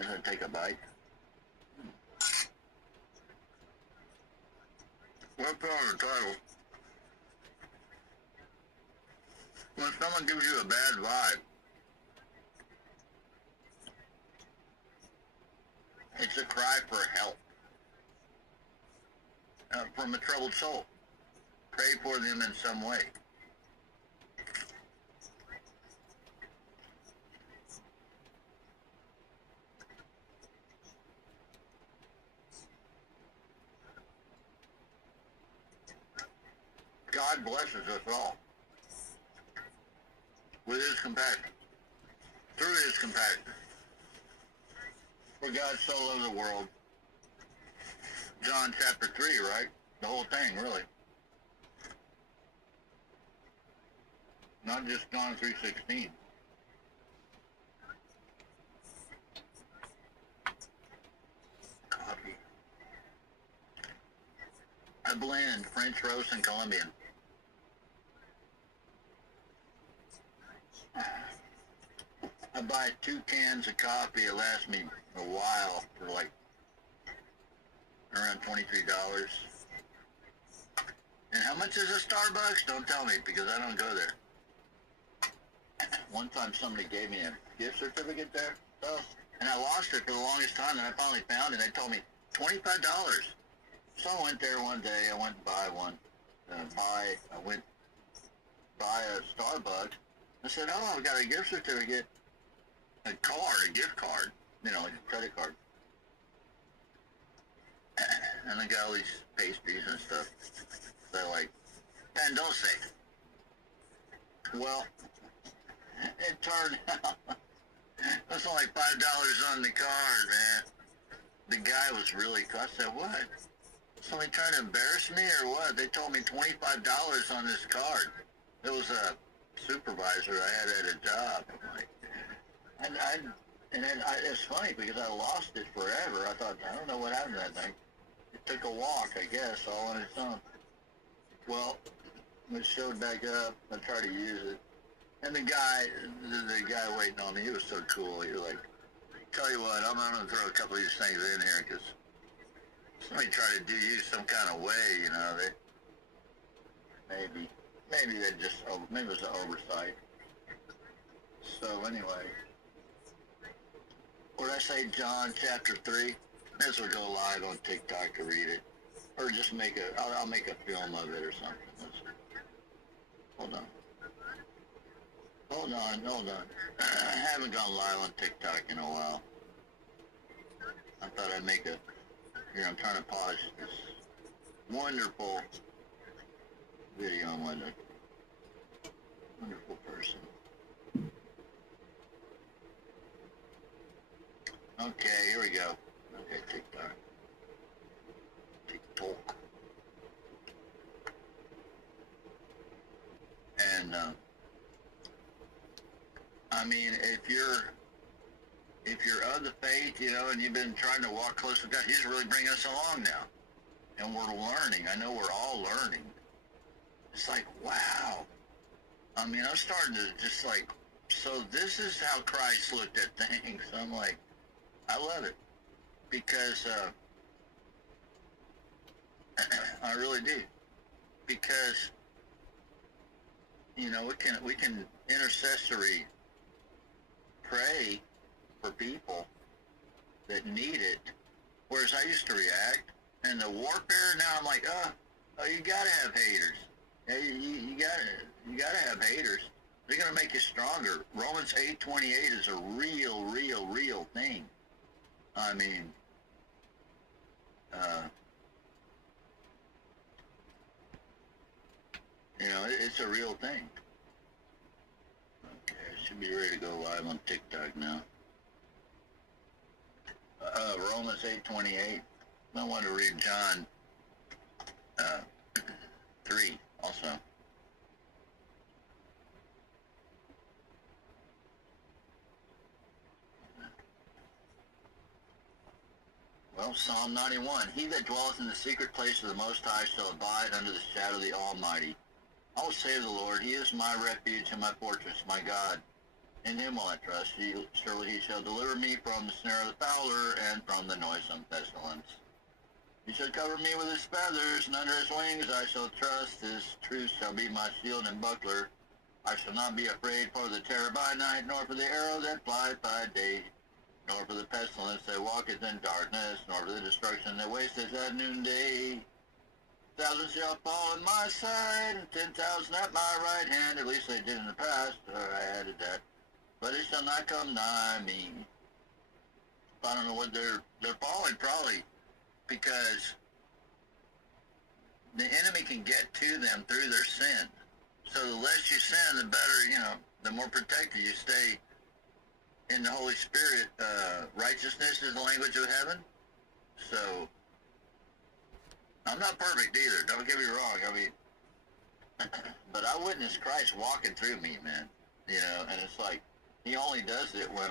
As I take a bite. What's on the title? When someone gives you a bad vibe, it's a cry for help from a troubled soul. Pray for them in some way. God blesses us all with his compassion, through his compassion. For God so loved the world. John chapter 3, right? The whole thing, really. Not just John 3:16. Coffee. I blend French roast and Colombian. I buy 2 cans of coffee. It lasts me a while for like around $23. And how much is a Starbucks? Don't tell me because I don't go there. One time somebody gave me a gift certificate there, and I lost it for the longest time, and I finally found it. They told me $25. So I went there one day. I went to buy one. I went buy a Starbucks. I said, "Oh, I've got a gift certificate, a gift card, like a credit card." And I got all these pastries and stuff. They're like, "And don't say." Well, it turned out that's only $5 on the card, man. The guy was really. I said, "What? Somebody trying to embarrass me or what?" They told me $25 on this card. It was a supervisor I had at a job. I'm like, and then it's funny because I lost it forever. I thought, I don't know what happened to that thing. It took a walk, I guess, all on its own. Well, it showed back up. I tried to use it. And the guy waiting on me, he was so cool. He was like, "Tell you what, I'm going to throw a couple of these things in here because somebody tried to do you some kind of way, maybe they just, maybe it was an oversight." So anyway, what did I say, John chapter 3? This will go live on TikTok to read it. Or just I'll make a film of it or something. Hold on. I haven't gone live on TikTok in a while. I thought I'd make here I'm trying to polish this wonderful video on one wonderful person. Okay, here we go. Okay, TikTok. And I mean, if you're of the faith, and you've been trying to walk close with God, He's really bringing us along now, and we're learning. I know we're all learning. It's like, wow. I mean, I'm starting to just like, so this is how Christ looked at things. I'm like, I love it because I really do, because we can intercessory pray for people that need it, whereas I used to react. And the warfare now, I'm like, oh, you gotta have haters. Yeah, you gotta have haters. They're gonna make you stronger. Romans 8:28 is a real thing. I mean, it's a real thing. Okay, I should be ready to go live on TikTok now. Romans 8:28. I want to read John 3 also. Well, Psalm 91. He that dwelleth in the secret place of the Most High shall abide under the shadow of the Almighty. I will say of the Lord, He is my refuge and my fortress, my God. In him will I trust. Surely he shall deliver me from the snare of the fowler and from the noisome pestilence. He shall cover me with his feathers, and under his wings I shall trust. His truth shall be my shield and buckler. I shall not be afraid for the terror by night, nor for the arrow that flieth by day, nor for the pestilence that walketh in darkness, nor for the destruction that wasteth at noonday. 1,000 shall fall on my side, and 10,000 at my right hand. At least they did in the past. I added that. But it shall not come nigh me. I don't know what they're falling, probably because the enemy can get to them through their sin. So the less you sin, the better, the more protected you stay in the Holy Spirit. Righteousness is the language of heaven. So I'm not perfect either. Don't get me wrong. I mean, but I witnessed Christ walking through me, man. And it's like he only does it when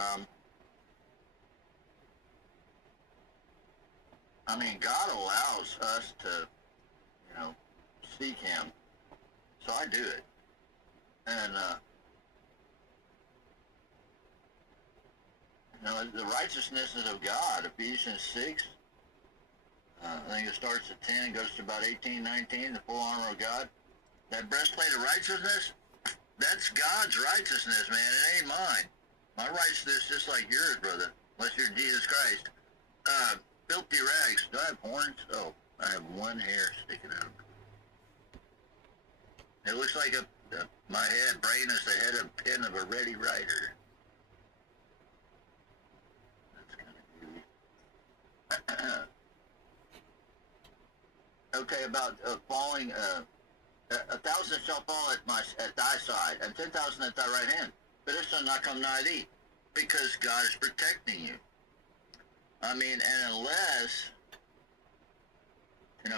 God allows us to, seek him. So I do it. And, the righteousnesses of God, Ephesians 6, I think it starts at 10 and goes to about 18, 19, the full armor of God. That breastplate of righteousness, that's God's righteousness, man. It ain't mine. My righteousness is just like yours, brother, unless you're Jesus Christ. Filthy rags. Do I have horns? Oh, I have one hair sticking out. It looks like my brain is the head of pin of a ready writer. That's kind of groovy. Okay, about falling. 1,000 shall fall at thy side, and 10,000 at thy right hand, but it shall not come nigh thee, because God is protecting you. And unless,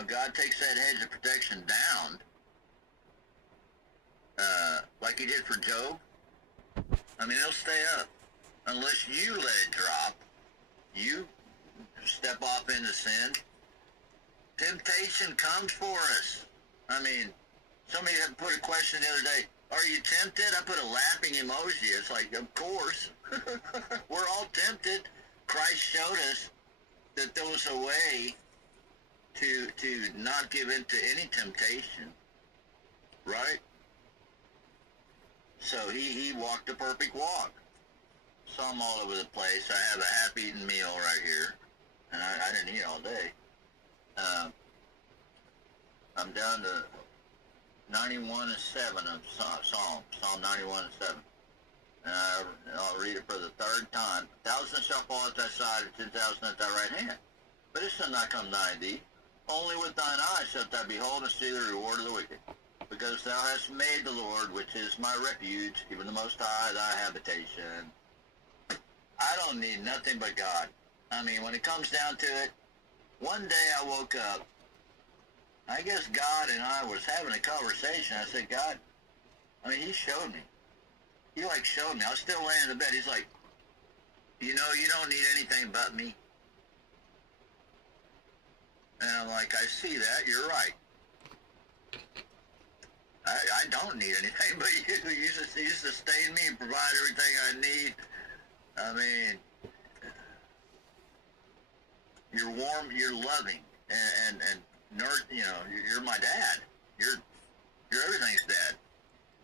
God takes that hedge of protection down, like he did for Job, it'll stay up. Unless you let it drop, you step off into sin, temptation comes for us. Somebody had put a question the other day, are you tempted? I put a laughing emoji. It's like, of course. We're all tempted. Christ showed us that there was a way to not give in to any temptation. Right? So he walked a perfect walk. So I'm all over the place. I have a half-eaten meal right here. And I didn't eat all day. I'm down to 91 and 7 of Psalm 91 and 7. And I'll read it for the third time. 1,000 shall fall at thy side, and 10,000 at thy right hand. But it shall not come nigh thee. Only with thine eyes shalt thou behold and see the reward of the wicked. Because thou hast made the Lord, which is my refuge, even the Most High, thy habitation. I don't need nothing but God. When it comes down to it, one day I woke up. I guess God and I was having a conversation. I said, God, he showed me. He showed me. I was still laying in the bed. He's like, you don't need anything but me. And I'm like, I see that. You're right. I don't need anything but you. You sustain me and provide everything I need. You're warm, you're loving, and nerd, you're my dad. You're everything's dad.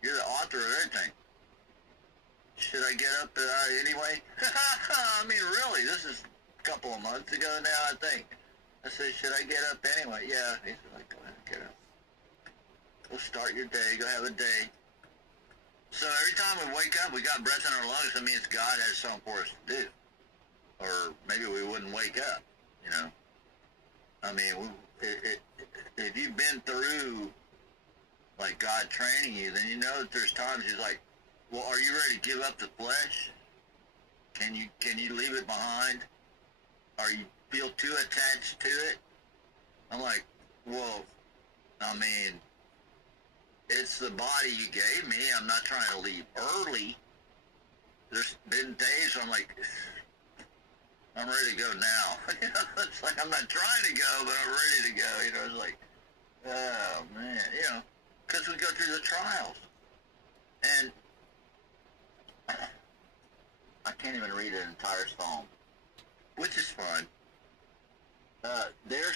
You're the author of everything. Should I get up anyway? Really, this is a couple of months ago now, I think. I said, should I get up anyway? Yeah. He said, go ahead, get up. Go start your day. Go have a day. So every time we wake up, we got breath in our lungs. That means God has something for us to do. Or maybe we wouldn't wake up, if you've been through, God training you, then you know that there's times he's like, well, are you ready to give up the flesh? Can you leave it behind? Are you feel too attached to it? I'm like, well, it's the body you gave me. I'm not trying to leave early. There's been days where I'm like, I'm ready to go now. It's like I'm not trying to go, but I'm ready to go. It's like, oh man, because we go through the trials. And I can't even read an entire psalm, which is fun. Their